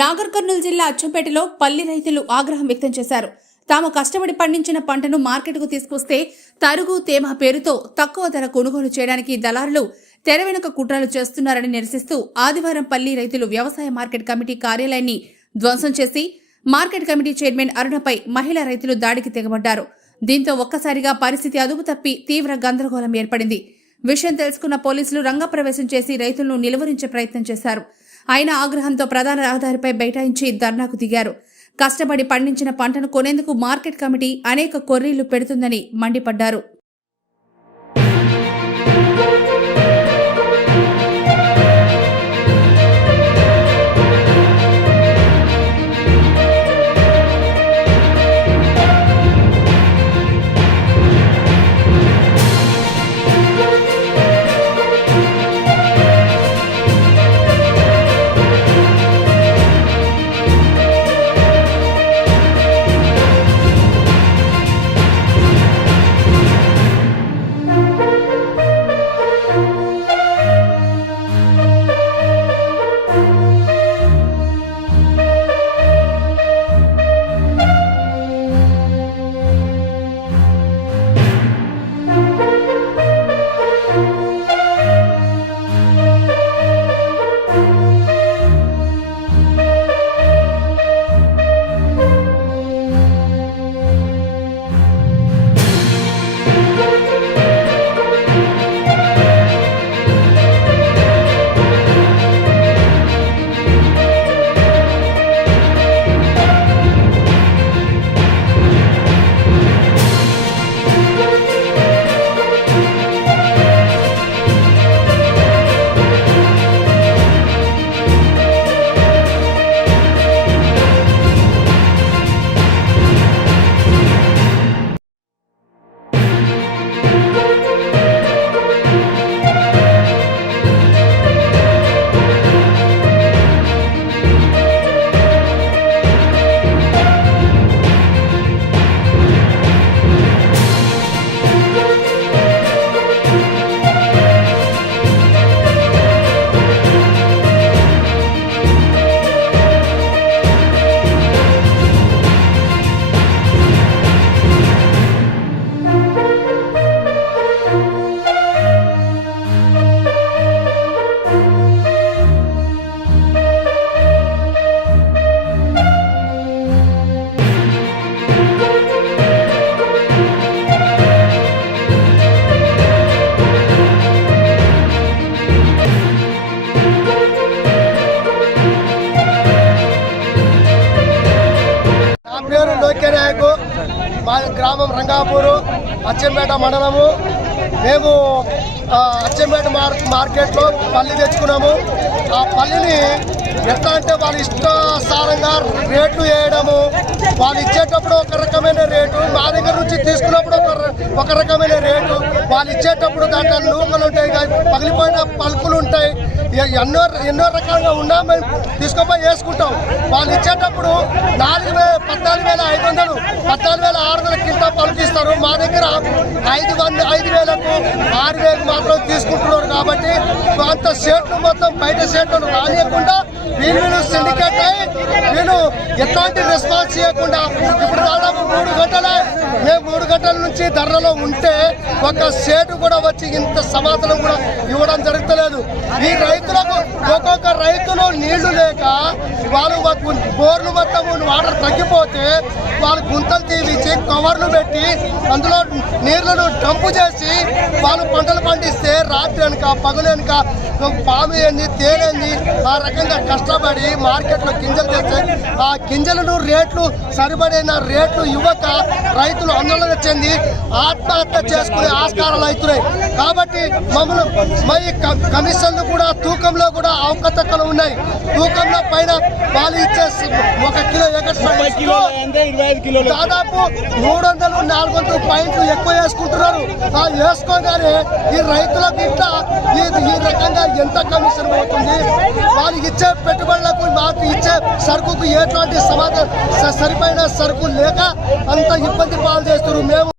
నాగర్ కర్నూలు జిల్లా అచ్చంపేటలో పల్లి రైతులు ఆగ్రహం వ్యక్తం చేశారు. తాము కష్టపడి పండించిన పంటను మార్కెట్కు తీసుకొస్తే తరుగు తేమ పేరుతో తక్కువ ధర కొనుగోలు చేయడానికి దళారులు తెర వెనుక కుట్రలు చేస్తున్నారని నిరసిస్తూ ఆదివారం పల్లి రైతులు వ్యవసాయ మార్కెట్ కమిటీ కార్యాలయాన్ని ధ్వంసం చేసి మార్కెట్ కమిటీ చైర్మన్ అరుణపై మహిళా రైతులు దాడికి తెగబడ్డారు. దీంతో ఒక్కసారిగా పరిస్థితి అదుపు తప్పి తీవ్ర గందరగోళం ఏర్పడింది. విషయం తెలుసుకున్న పోలీసులు రంగప్రవేశం చేసి రైతులను నిలువరించే ప్రయత్నం చేశారు. ఆయన ఆగ్రహంతో ప్రధాన రహదారిపై బైఠాయించి ధర్నాకు దిగారు. కష్టపడి పండించిన పంటను కొనేందుకు మార్కెట్ కమిటీ అనేక కొర్రీలు పెడుతుందని మండిపడ్డారు. మా గ్రామం రంగాపూరు, అచ్చంపేట మండలము. మేము అచ్చంపేట మార్కెట్లో పల్లి తెచ్చుకున్నాము. ఆ పల్లిని ఎట్లా అంటే వాళ్ళ ఇష్టానుసారంగా రేట్లు వేయడము, వాళ్ళు ఇచ్చేటప్పుడు ఒక రకమైన రేటు, మా దగ్గర నుంచి తీసుకున్నప్పుడు ఒక రకమైన రేటు, వాళ్ళు ఇచ్చేటప్పుడు దాంట్లో నూకలు ఉంటాయి, పగిలిపోయిన పలుకులు ఉంటాయి, ఎన్నో రకాలుగా ఉన్నా మేము తీసుకుపోయి వేసుకుంటాం. వాళ్ళు ఇచ్చేటప్పుడు 14,500 14,600 కింద పలుకిస్తారు. మా దగ్గర 5,000కు 6,000 మాత్రం తీసుకుంటున్నారు. కాబట్టి అంత షేట్లు మొత్తం బయట షేట్లను రానియకుండా వీళ్ళు సిండికేట్ అయ్యి వీళ్ళు ఎట్లాంటి రెస్పాన్స్ చేయకుండా ఇప్పుడు దాదాపు 3 గంటలే మేము 3 గంటల నుంచి ధరలో ఉంటే ఒక షేటు కూడా వచ్చి ఇంత సమాధానం కూడా ఇవ్వడం జరుగుతలేదు. ఈ రైతులకు ఒక్కొక్క రైతులు నీళ్లు లేక వాళ్ళు బోర్లు మొత్తం వాటర్ తగ్గిపోతే వాళ్ళు గుంతలు తీవించి కవర్లు పెట్టి అందులో నీళ్లను డంపు చేసి వాళ్ళు పంటలు పండిస్తే రాత్రి వెనుక పగులు వెనుక పాము ఏంది తేనెంది ఆ రకంగా కష్టపడి మార్కెట్లో గింజలు తెస్తే ఆ గింజలను రేట్లు సరిపడిన రేట్లు ఇవ్వక రైతులు ఆందోళన చెంది ఆత్మహత్య చేసుకునే ఆస్కారాలు అవుతున్నాయి. కాబట్టి మమ్మల్ని కమిషన్లు కూడా తూకంలో కూడా అవకతవకలు ఉన్నాయి. తూకంలో పైన వాళ్ళు ఇచ్చే 1 కిలో దాదాపు 300-400 పాయింట్లు ఎక్కువ వేసుకుంటున్నారు. వేసుకోగానే ఈ రైతులకు ఇట్లా ఈ రకంగా ఎంత కమిషన్ అవుతుంది? వాళ్ళకి ఇచ్చే పెట్టుబడులకు మాకు ఇచ్చే సరుకుకు ఎట్లాంటి సరిపడిన సరుకు లేక అంత ఇబ్బంది పాలు చేస్తున్నారు. మేము